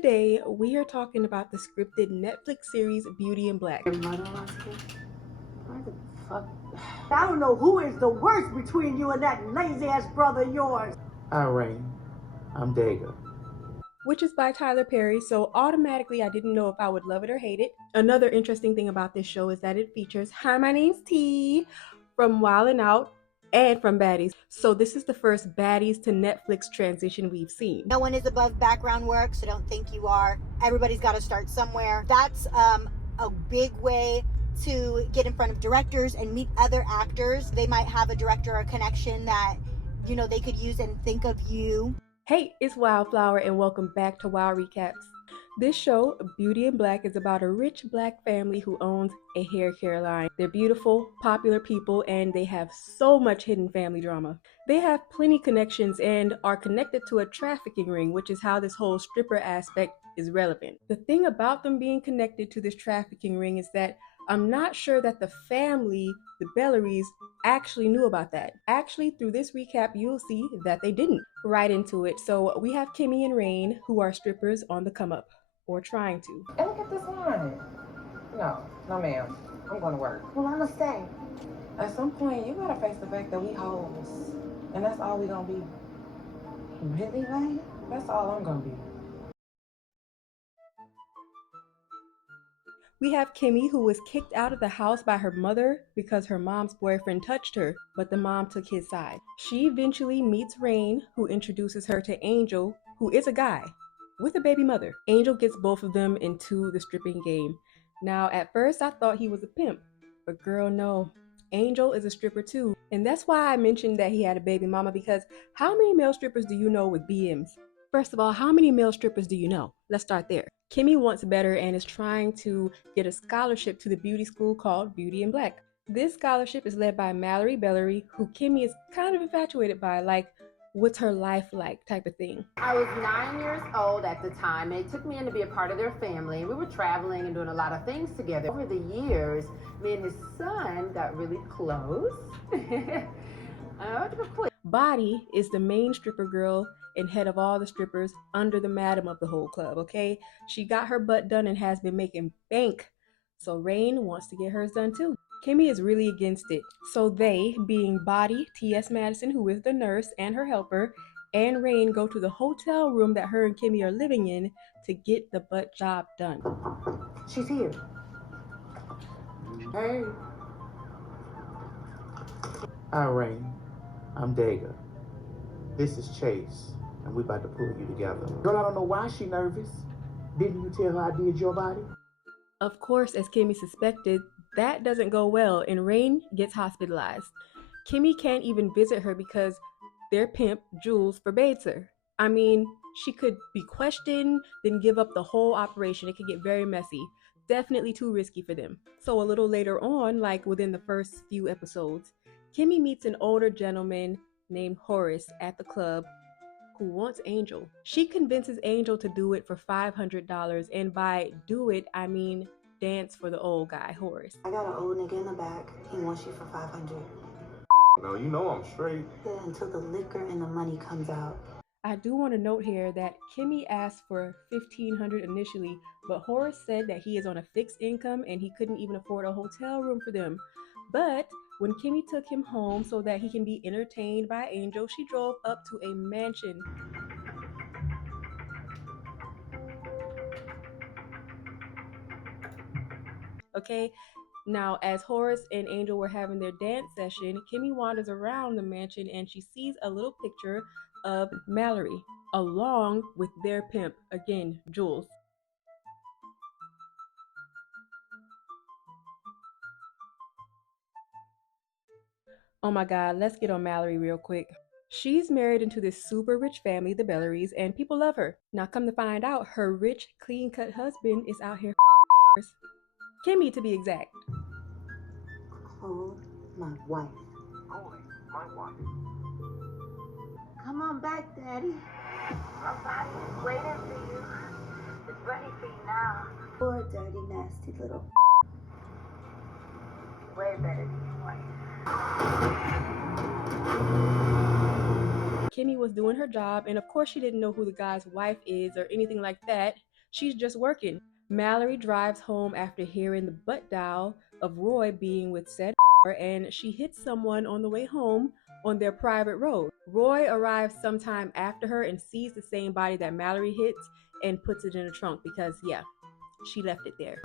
Today, we are talking about the scripted Netflix series Beauty in Black. Where the fuck? I don't know who is the worst between you and that lazy-ass brother of yours. Rain. I'm Daga. Which is by Tyler Perry, so automatically I didn't know if I would love it or hate it. Another interesting thing about this show is that it features Hi, My Name's T from Wild 'N Out and from Baddies. So this is the first Baddies to Netflix transition we've seen. No one is above background work, so don't think you are. Everybody's got to start somewhere. That's a big way to get in front of directors and meet other actors. They might have a director or a connection that, you know, they could use and think of you. Hey, it's Wildflower and welcome back to Wild Recaps. This show, Beauty in Black, is about a rich black family who owns a hair care line. They're beautiful, popular people, and they have so much hidden family drama. They have plenty connections and are connected to a trafficking ring, which is how this whole stripper aspect is relevant. The thing about them being connected to this trafficking ring is that I'm not sure that the family, the Bellerys, actually knew about that. Actually, through this recap, you'll see that they didn't. Right into it. So we have Kimmy and Rain, who are strippers on the come up. Or trying to. And look at this line. No ma'am. I'm going to work. Well, I'ma stay. At some point, you gotta face the fact that we hoes. And that's all we gonna be. Really, Ray? That's all I'm gonna be. We have Kimmy, who was kicked out of the house by her mother because her mom's boyfriend touched her, but the mom took his side. She eventually meets Rain, who introduces her to Angel, who is a guy with a baby mother. Angel gets both of them into the stripping game. Now, at first I thought he was a pimp, but girl, no. Angel is a stripper too. And that's why I mentioned that he had a baby mama, because how many male strippers do you know with BMs? First of all, how many male strippers do you know? Let's start there. Kimmy wants better and is trying to get a scholarship to the beauty school called Beauty in Black. This scholarship is led by Mallory Bellery, who Kimmy is kind of infatuated by, like, what's her life like type of thing. I was 9 years old at the time, and it took me in to be a part of their family. We were traveling and doing a lot of things together. Over the years, me and his son got really close. Body is the main stripper girl and head of all the strippers under the madam of the whole club, okay? She got her butt done and has been making bank. So Rain wants to get hers done too. Kimmy is really against it. So they, being Body, T.S. Madison, who is the nurse, and her helper, and Rain go to the hotel room that her and Kimmy are living in to get the butt job done. She's here. Hey. Rain. I'm Daga. This is Chase, and we about to pull you together. Girl, I don't know why she nervous. Didn't you tell her I did your body? Of course, as Kimmy suspected, that doesn't go well and Rain gets hospitalized. Kimmy can't even visit her because their pimp, Jules, forbids her. I mean, she could be questioned, then give up the whole operation. It could get very messy. Definitely too risky for them. So a little later on, like within the first few episodes, Kimmy meets an older gentleman named Horace at the club who wants Angel. She convinces Angel to do it for $500, and by do it, I mean dance for the old guy, Horace. I got an old nigga in the back. He wants you for 500. No, you know I'm straight. Yeah, until the liquor and the money comes out. I do want to note here that Kimmy asked for $1,500 initially, but Horace said that he is on a fixed income and he couldn't even afford a hotel room for them. But when Kimmy took him home so that he can be entertained by Angel, she drove up to a mansion. Okay, now as Horace and Angel were having their dance session, Kimmy wanders around the mansion and she sees a little picture of Mallory along with their pimp, again, Jules. Oh my God, let's get on Mallory real quick. She's married into this super rich family, the Bellerys, and people love her. Now come to find out, her rich, clean-cut husband is out here Kimmy to be exact. Hold my wife. Holy, my wife. Come on back, Daddy. Somebody is waiting for you. It's ready for you now. Poor, dirty, nasty little. Way better than your wife. Kimmy was doing her job, and of course she didn't know who the guy's wife is or anything like that. She's just working. Mallory drives home after hearing the butt dial of Roy being with said and she hits someone on the way home on their private road. Roy arrives sometime after her and sees the same body that Mallory hits and puts it in a trunk because, yeah, she left it there.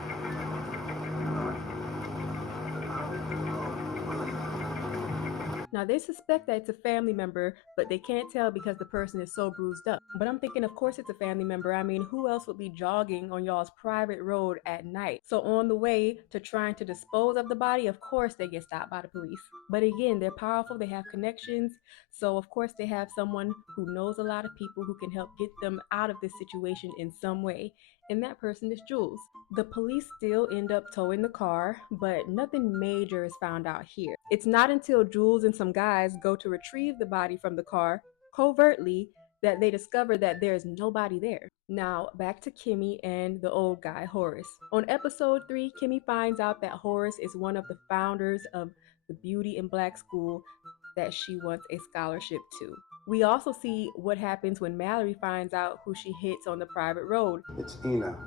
Now, they suspect that it's a family member, but they can't tell because the person is so bruised up. But I'm thinking, of course it's a family member. I mean, who else would be jogging on y'all's private road at night? So on the way to trying to dispose of the body, of course they get stopped by the police. But again, they're powerful, they have connections. So of course they have someone who knows a lot of people who can help get them out of this situation in some way. And that person is Jules. The police still end up towing the car, but nothing major is found out here. It's not until Jules and some guys go to retrieve the body from the car, covertly, that they discover that there's nobody there. Now, back to Kimmy and the old guy, Horace. On episode 3, Kimmy finds out that Horace is one of the founders of the Beauty in Black school that she wants a scholarship to. We also see what happens when Mallory finds out who she hits on the private road. It's Ina.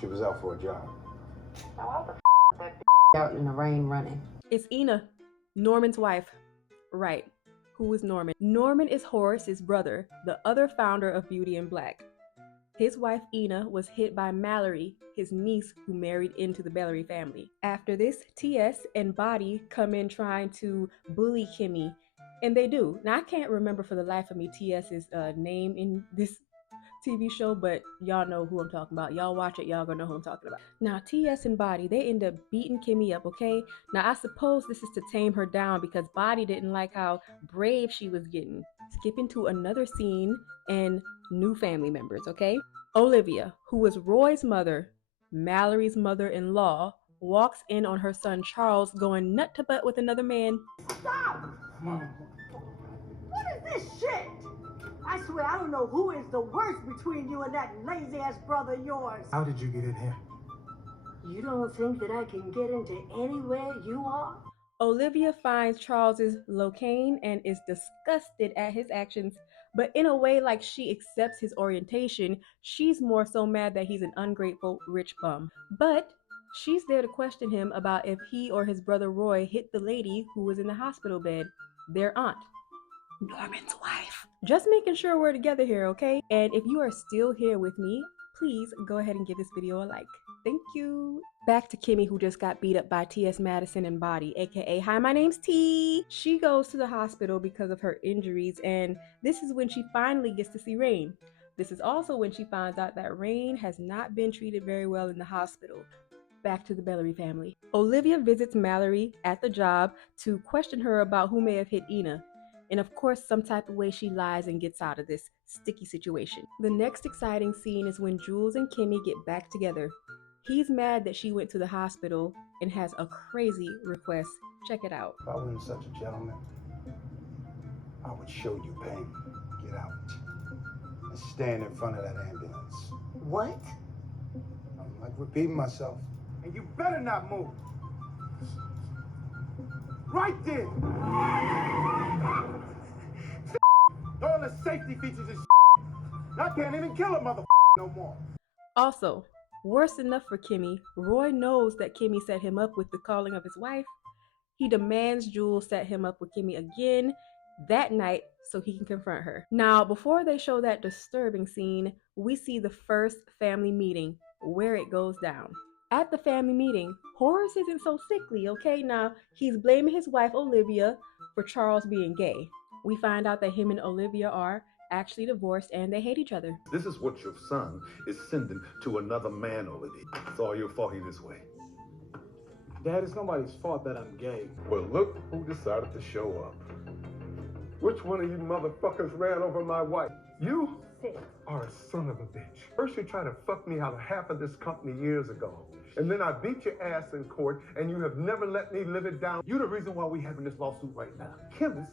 She was out for a job. Now, why the that out in the rain running? It's Ina, Norman's wife. Right. Who is Norman? Norman is Horace's brother, the other founder of Beauty in Black. His wife Ina was hit by Mallory, his niece who married into the Bellery family. After this, TS and Body come in trying to bully Kimmy, and they do. Now, I can't remember for the life of me TS's name in this TV show, but y'all know who I'm talking about. Y'all watch it, y'all gonna know who I'm talking about. Now, TS and Body, they end up beating Kimmy up, okay? Now, I suppose this is to tame her down because Body didn't like how brave she was getting. Skipping to another scene and new family members, okay? Olivia, who was Roy's mother, Mallory's mother-in-law, walks in on her son Charles going nut to butt with another man. Stop! Mom. What is this shit? I swear I don't know who is the worst between you and that lazy-ass brother of yours. How did you get in here? You don't think that I can get into anywhere you are? Olivia finds Charles's locaine and is disgusted at his actions, but in a way like she accepts his orientation. She's more so mad that he's an ungrateful rich bum. But she's there to question him about if he or his brother Roy hit the lady who was in the hospital bed, their aunt, Norman's wife. Just making sure we're together here, okay? And if you are still here with me, please go ahead and give this video a like. Thank you. Back to Kimmy, who just got beat up by T.S. Madison and Body, aka hi, my name's T. She goes to the hospital because of her injuries, and this is when she finally gets to see Rain. This is also when she finds out that Rain has not been treated very well in the hospital. Back to the Bellery family. Olivia visits Mallory at the job to question her about who may have hit Ina. And of course, some type of way she lies and gets out of this sticky situation. The next exciting scene is when Jules and Kimmy get back together. He's mad that she went to the hospital and has a crazy request. Check it out. If I wasn't such a gentleman, I would show you pain. Get out. And stand in front of that ambulance. What? I'm like repeating myself. And you better not move. Right there. All the safety features is I can't even kill a motherfucker no more. Also, worse enough for Kimmy, Roy knows that Kimmy set him up with the calling of his wife. He demands Jules set him up with Kimmy again that night so he can confront her. Now, before they show that disturbing scene, we see the first family meeting where it goes down. At the family meeting, Horace isn't so sickly, okay? Now, he's blaming his wife Olivia for Charles being gay. We find out that him and Olivia are actually divorced and they hate each other. This is what your son is sending to another man, Olivia. It's all your fault he this way. Dad, it's nobody's fault that I'm gay. Well, look who decided to show up. Which one of you motherfuckers ran over my wife? You are a son of a bitch. First you tried to fuck me out of half of this company years ago. And then I beat your ass in court and you have never let me live it down. You're the reason why we're having this lawsuit right now. Chemist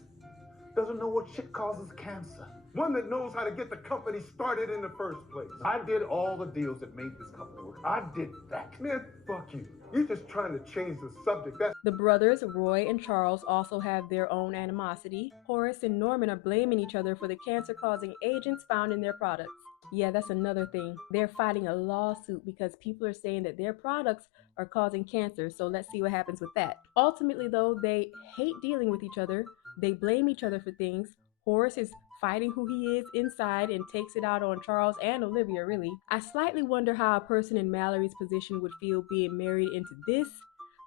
doesn't know what shit causes cancer. One that knows how to get the company started in the first place. I did all the deals that made this company work. I did that. Man, fuck you. You're just trying to change the subject. The brothers, Roy and Charles, also have their own animosity. Horace and Norman are blaming each other for the cancer-causing agents found in their products. Yeah, that's another thing. They're fighting a lawsuit because people are saying that their products are causing cancer. So let's see what happens with that. Ultimately, though, they hate dealing with each other. They blame each other for things. Horace is fighting who he is inside and takes it out on Charles and Olivia, really. I slightly wonder how a person in Mallory's position would feel being married into this,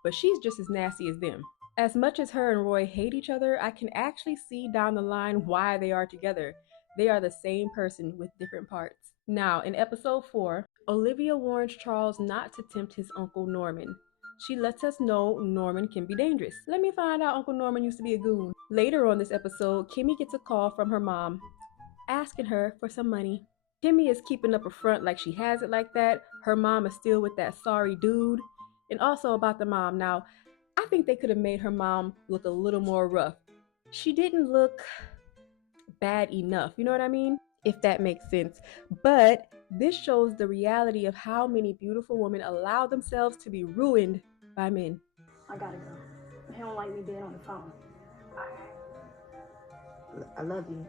but she's just as nasty as them. As much as her and Roy hate each other, I can actually see down the line why they are together. They are the same person with different parts. Now, in episode 4, Olivia warns Charles not to tempt his Uncle Norman. She lets us know Norman can be dangerous. Let me find out Uncle Norman used to be a goon. Later on this episode, Kimmy gets a call from her mom asking her for some money. Kimmy is keeping up a front like she has it like that. Her mom is still with that sorry dude. And also about the mom. Now, I think they could have made her mom look a little more rough. She didn't look bad enough, you know what I mean? If that makes sense. But this shows the reality of how many beautiful women allow themselves to be ruined by men. I gotta go. He don't like me being on the phone. I love you.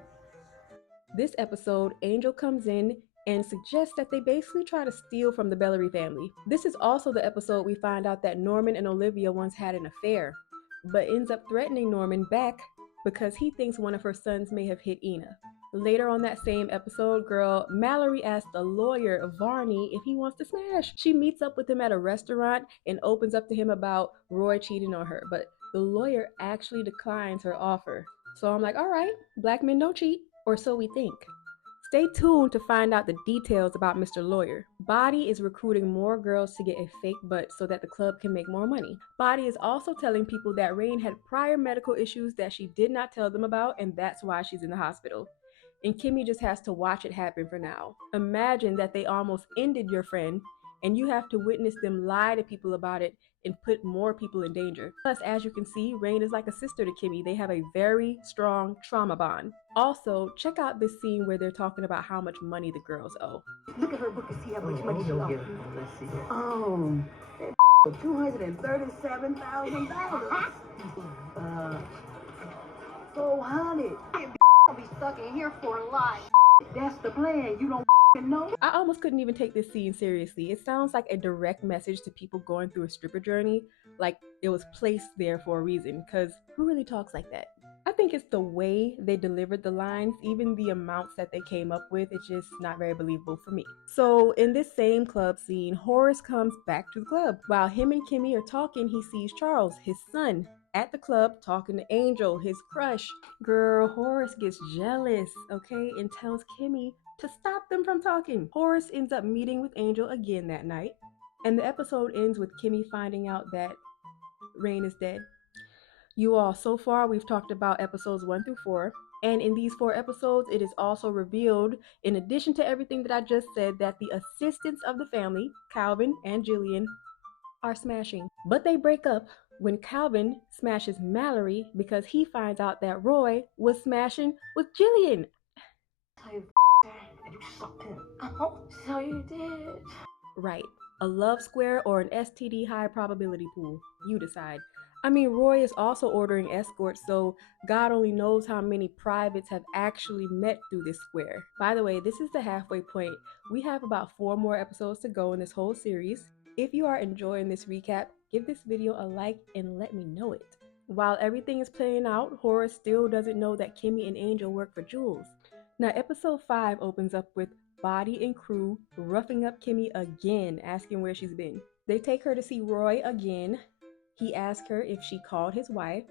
This episode, Angel comes in and suggests that they basically try to steal from the Bellery family. This is also the episode we find out that Norman and Olivia once had an affair, but ends up threatening Norman back because he thinks one of her sons may have hit Ina. Later on that same episode, Mallory asks the lawyer, Varney, if he wants to smash. She meets up with him at a restaurant and opens up to him about Roy cheating on her, but the lawyer actually declines her offer. So I'm like, all right, black men don't cheat, or so we think. Stay tuned to find out the details about Mr. Lawyer. Body is recruiting more girls to get a fake butt so that the club can make more money. Body is also telling people that Rain had prior medical issues that she did not tell them about, and that's why she's in the hospital. And Kimmy just has to watch it happen for now. Imagine that they almost ended your friend, and you have to witness them lie to people about it and put more people in danger. Plus, as you can see, Rain is like a sister to Kimmy. They have a very strong trauma bond. Also, check out this scene where they're talking about how much money the girls owe. Look at her book and see how much money she owes. Let's see. $237,000. 400. I'll be stuck in here for life. That's the plan. You don't know. I almost couldn't even take this scene seriously. It sounds like a direct message to people going through a stripper journey, like it was placed there for a reason, because who really talks like that? I think it's the way they delivered the lines, even the amounts that they came up with, it's just not very believable for me. So in this same club scene, Horace comes back to the club. While him and Kimmy are talking, he sees Charles, his son, at the club talking to Angel, his crush. Girl, Horace gets jealous, okay, and tells Kimmy to stop them from talking. Horace ends up meeting with Angel again that night, and the episode ends with Kimmy finding out that Rain is dead. You all, so far we've talked about episodes 1 through 4, and in these 4 episodes it is also revealed, in addition to everything that I just said, that the assistants of the family, Calvin and Jillian, are smashing. But they break up when Calvin smashes Mallory because he finds out that Roy was smashing with Jillian. And you sucked him. Oh, so you did. Right. A love square or an STD high probability pool. You decide. I mean, Roy is also ordering escorts, so God only knows how many privates have actually met through this square. By the way, this is the halfway point. We have about 4 more episodes to go in this whole series. If you are enjoying this recap, give this video a like and let me know it. While everything is playing out, Horace still doesn't know that Kimmy and Angel work for Jules. Now, episode 5 opens up with Body and crew roughing up Kimmy again, asking where she's been. They take her to see Roy again. He asks her if she called his wife.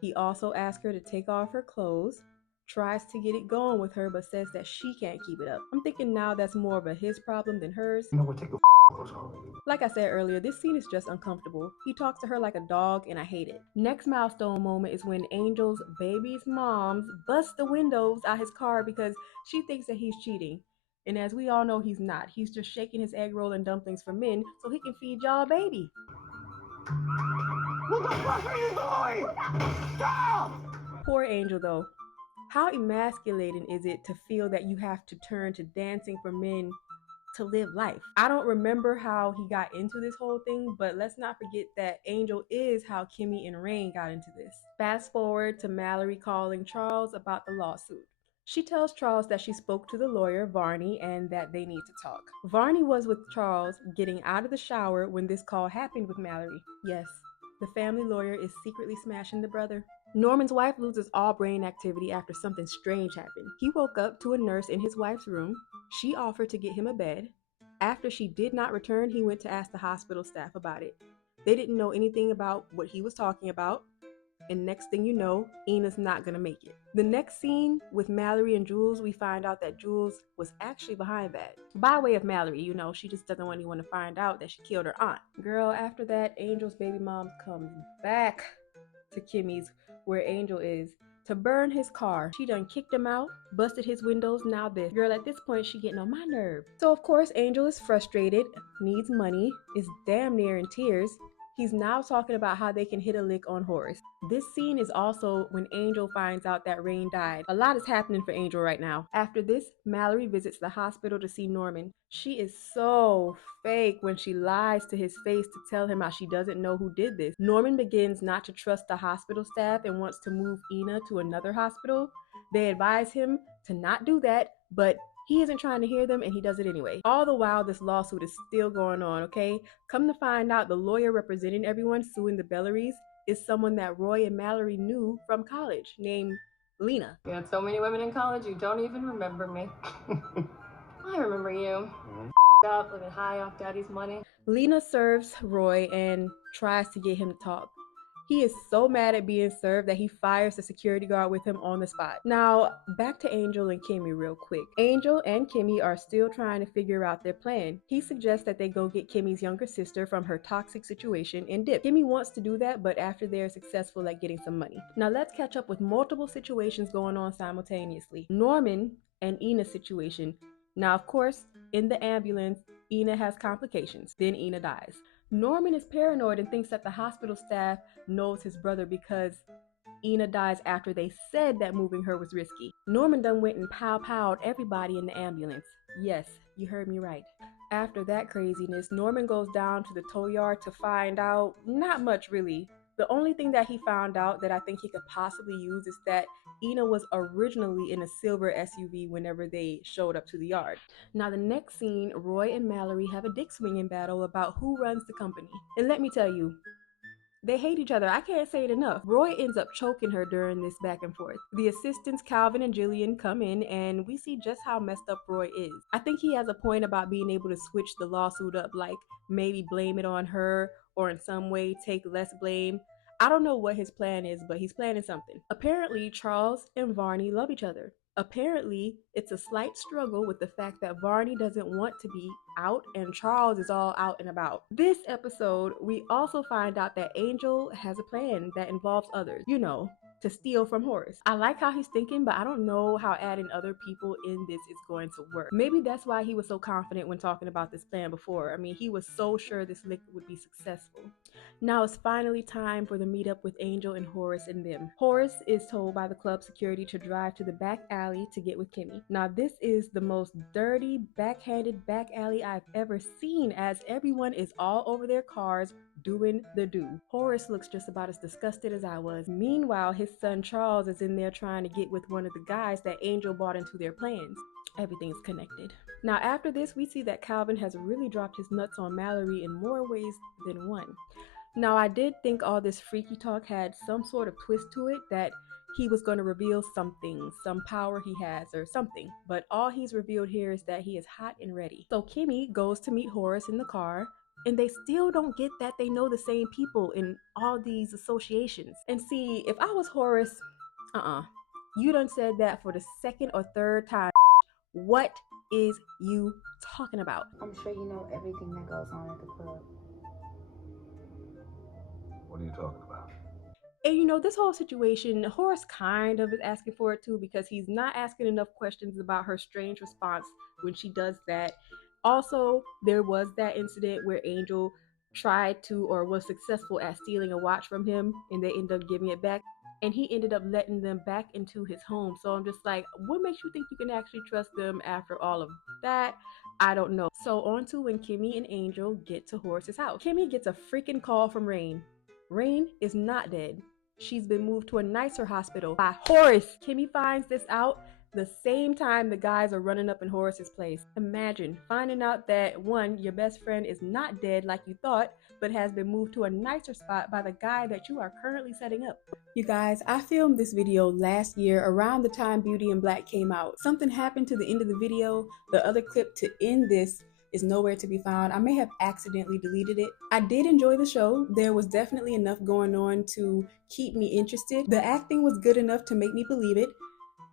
He also asks her to take off her clothes, tries to get it going with her, but says that she can't keep it up. I'm thinking now that's more of a his problem than hers. You know what? Take the clothes off. Like I said earlier, this scene is just uncomfortable. He talks to her like a dog, and I hate it. Next milestone moment is when Angel's baby's moms bust the windows out his car because she thinks that he's cheating. And as we all know, he's not. He's just shaking his egg roll and dumplings for men so he can feed y'all a baby. What the fuck are you doing? Stop! Poor Angel, though. How emasculating is it to feel that you have to turn to dancing for men to live life? I don't remember how he got into this whole thing, but let's not forget that Angel is how Kimmy and Rain got into this. Fast forward to Mallory calling Charles about the lawsuit. She tells Charles that she spoke to the lawyer, Varney, and that they need to talk. Varney was with Charles getting out of the shower when this call happened with Mallory. Yes, the family lawyer is secretly smashing the brother. Norman's wife loses all brain activity after something strange happened. He woke up to a nurse in his wife's room. She offered to get him a bed. After she did not return, he went to ask the hospital staff about it. They didn't know anything about what he was talking about. And next thing you know, Ina's not gonna make it. The next scene with Mallory and Jules, we find out that Jules was actually behind that. By way of Mallory, she just doesn't want anyone to find out that she killed her aunt. Girl, after that, Angel's baby mom comes back to Kimmy's, where Angel is, to burn his car. She done kicked him out, busted his windows, now this. Girl, at this point, she getting on my nerve. So of course, Angel is frustrated, needs money, is damn near in tears. He's now talking about how they can hit a lick on Horace. This scene is also when Angel finds out that Rain died. A lot is happening for Angel right now. After this, Mallory visits the hospital to see Norman. She is so fake when she lies to his face to tell him how she doesn't know who did this. Norman begins not to trust the hospital staff and wants to move Ina to another hospital. They advise him to not do that, but he isn't trying to hear them and he does it anyway. All the while, this lawsuit is still going on, okay? Come to find out, the lawyer representing everyone suing the Bellerys is someone that Roy and Mallory knew from college, named Lena. You had so many women in college, you don't even remember me. I remember you. Up, living high off daddy's money. Lena serves Roy and tries to get him to talk. He is so mad at being served that he fires the security guard with him on the spot. Now, back to Angel and Kimmy real quick. Angel and Kimmy are still trying to figure out their plan. He suggests that they go get Kimmy's younger sister from her toxic situation and dip. Kimmy wants to do that, but after they're successful at getting some money. Now let's catch up with multiple situations going on simultaneously. Norman and Ina's situation. Now, of course, in the ambulance, Ina has complications. Then Ina dies. Norman is paranoid and thinks that the hospital staff knows his brother because Ina dies after they said that moving her was risky. Norman done went and pow-powed everybody in the ambulance. Yes, you heard me right. After that craziness, Norman goes down to the tow yard to find out not much really. The only thing that he found out that I think he could possibly use is that Ina was originally in a silver SUV whenever they showed up to the yard. Now the next scene, Roy and Mallory have a dick swinging battle about who runs the company. And let me tell you, they hate each other. I can't say it enough. Roy ends up choking her during this back and forth. The assistants Calvin and Jillian come in and we see just how messed up Roy is. I think he has a point about being able to switch the lawsuit up, like maybe blame it on her or in some way take less blame. I don't know what his plan is, but he's planning something. Apparently, Charles and Varney love each other. Apparently, it's a slight struggle with the fact that Varney doesn't want to be out and Charles is all out and about. This episode, we also find out that Angel has a plan that involves others, to steal from Horace. I like how he's thinking, but I don't know how adding other people in this is going to work. Maybe that's why he was so confident when talking about this plan before. I mean, he was so sure this lick would be successful. Now it's finally time for the meetup with Angel and Horace and them. Horace is told by the club security to drive to the back alley to get with Kimmy. Now this is the most dirty, backhanded back alley I've ever seen, as everyone is all over their cars doing the do. Horace looks just about as disgusted as I was. Meanwhile, his son Charles is in there trying to get with one of the guys that Angel brought into their plans. Everything's connected. Now after this, we see that Calvin has really dropped his nuts on Mallory in more ways than one. Now I did think all this freaky talk had some sort of twist to it, that he was going to reveal something, some power he has or something, but all he's revealed here is that he is hot and ready. So Kimmy goes to meet Horace in the car, and they still don't get that they know the same people in all these associations. And see, if I was Horace, you done said that for the second or third time. What is you talking about? I'm sure you know everything that goes on at the club. What are you talking about? And this whole situation, Horace kind of is asking for it too, because he's not asking enough questions about her strange response when she does that. Also, there was that incident where Angel tried to or was successful at stealing a watch from him and they ended up giving it back. And he ended up letting them back into his home. So I'm just like, what makes you think you can actually trust them after all of that? I don't know. So on to when Kimmy and Angel get to Horace's house. Kimmy gets a freaking call from Rain. Rain is not dead. She's been moved to a nicer hospital by Horace. Kimmy finds this out the same time the guys are running up in Horace's place. Imagine finding out that one, your best friend is not dead like you thought, but has been moved to a nicer spot by the guy that you are currently setting up. You guys, I filmed this video last year around the time Beauty in Black came out. Something happened to the end of the video. The other clip to end this is nowhere to be found. I may have accidentally deleted it. I did enjoy the show. There was definitely enough going on to keep me interested. The acting was good enough to make me believe it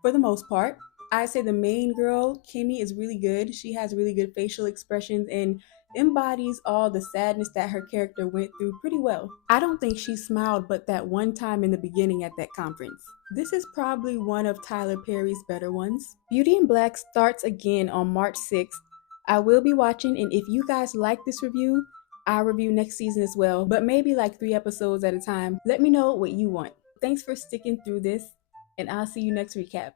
for the most part. I say the main girl, Kimmy, is really good. She has really good facial expressions and embodies all the sadness that her character went through pretty well. I don't think she smiled but that one time in the beginning at that conference. This is probably one of Tyler Perry's better ones. Beauty in Black starts again on March 6th. I will be watching, and if you guys like this review, I'll review next season as well, but maybe like 3 episodes at a time. Let me know what you want. Thanks for sticking through this, and I'll see you next recap.